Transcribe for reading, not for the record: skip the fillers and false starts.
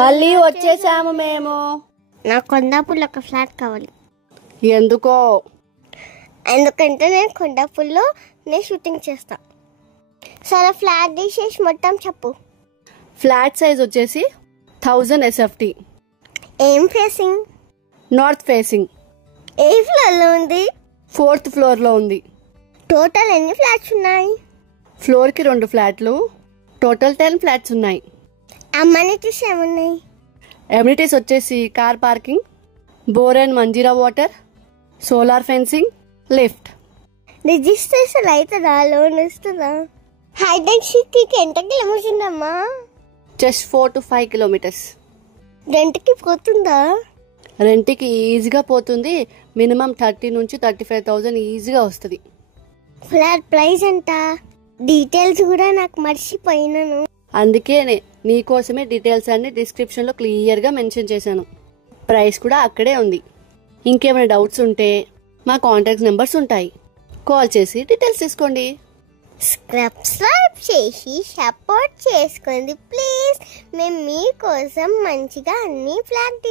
మళ్ళీ వచ్చేసాము మేము. నాకు కొండాపూర్లో ఒక ఫ్లాట్ కావాలి. ఎందుకో? ఎందుకంటే నేను కొండాపూర్లో షూటింగ్ చేస్తా. సరే ఫ్లాట్ తీసేసి మొత్తం చెప్పు. ఫ్లాట్ సైజ్ వచ్చేసి 1000 SFT. ఏం ఫేసింగ్? North facing. ఏ ఫ్లోర్లో ఉంది? 4th ఫ్లోర్లో ఉంది. టోటల్ ఎన్ని ఫ్లాట్స్ ఉన్నాయి? ఫ్లోర్కి 2 ఫ్లాట్లు, టోటల్ 10 ఫ్లాట్స్ ఉన్నాయి. అమ్యూనిటీస్ ఏమున్నాయి? అమ్యూనిటీస్ వచ్చేసి car parking, bore and Manjira water, solar fencing, lift. Registration అవుతుందా? లోన్ వస్తుందా? హైటెక్ సిటీకి ఎంత కిలోమీటర్స్ ఉందమ్మా? Just 4 to 5 kilometers. రెంట్కి పోతుందా? రెంట్కి ఈజీగా పోతుంది. మినిమం 30 నుంచి 35,000 ఈజీగా వస్తుంది. ఫ్లాట్ ప్రైస్ ఎంత? డీటెయిల్స్ కూడా నాకు మర్చిపోయినాను. అందుకే నీకోసమే డీటెయిల్స్ అన్ని డిస్క్రిప్షన్లో క్లియర్గా మెన్షన్ చేశాను. ప్రైస్ కూడా అక్కడే ఉంది. ఇంకేమైనా డౌట్స్ ఉంటే మా కాంటాక్ట్ నెంబర్స్ ఉంటాయి, కాల్ చేసి డీటెయిల్స్ తీసుకోండి. సబ్స్క్రైబ్ చేసి సపోర్ట్ చేసుకోండి ప్లీజ్. మేము మీకోసం మంచిగా అన్ని ఫ్లాట్